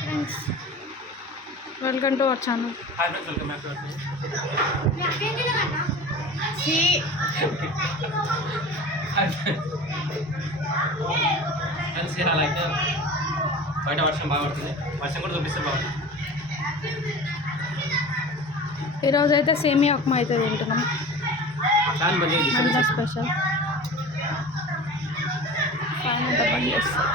Friends welcome to our channel. Hi friends, welcome back to our friends. అలా అయితే బయట వర్షం బాగా పడుతుంది. వర్షం కూడా చూపిస్తే బాగుంటుంది. ఈరోజు అయితే సేమియా ఉప్మా అయితే తింటున్నాం. మంచిగా స్పెషల్ అంతా బంద్ చేస్తాం.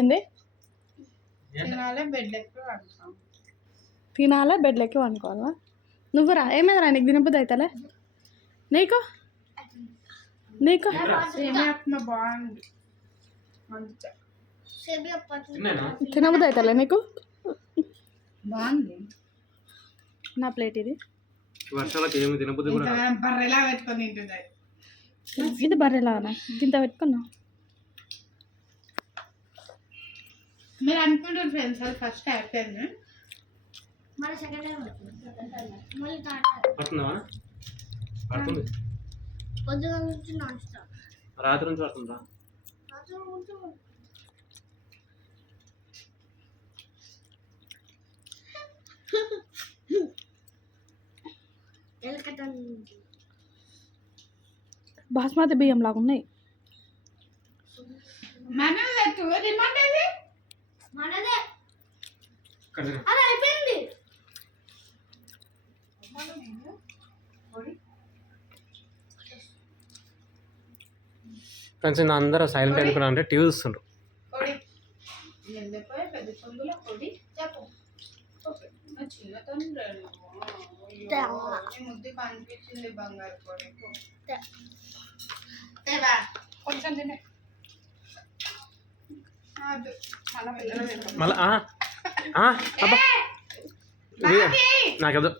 ఏంది తినాలా బెడ్లెక్కి వండుకోవాలా? నువ్వు రా. ఏమైందిరా నీకు తినబుద్ధి అవుతాలే? నీకు నీకు తినబుద్ధి అవుతాలే నీకు? బాగుంది నా ప్లేట్ ఇది. బర్రెలా పెట్టుకొని తింటుంది. ఇది బర్రెలాగా ఇంత పెట్టుకున్నా. మీరు అనుకుంటారు ఫ్రెండ్స్, అది ఫస్ట్ అయిపోయింది. రాత్రి నుంచి పడుతుందా? బాస్మతి బియ్యం లాగా ఉన్నాయి. ఫ్రెండ్స్, నా అందరూ సైలెంట్ అయిపోయినా అంటే టీవీ చూస్తుండ్రు. కనిపించింది బంగారు పొడి కొంచెం తినే మళ్ళా నాకేదో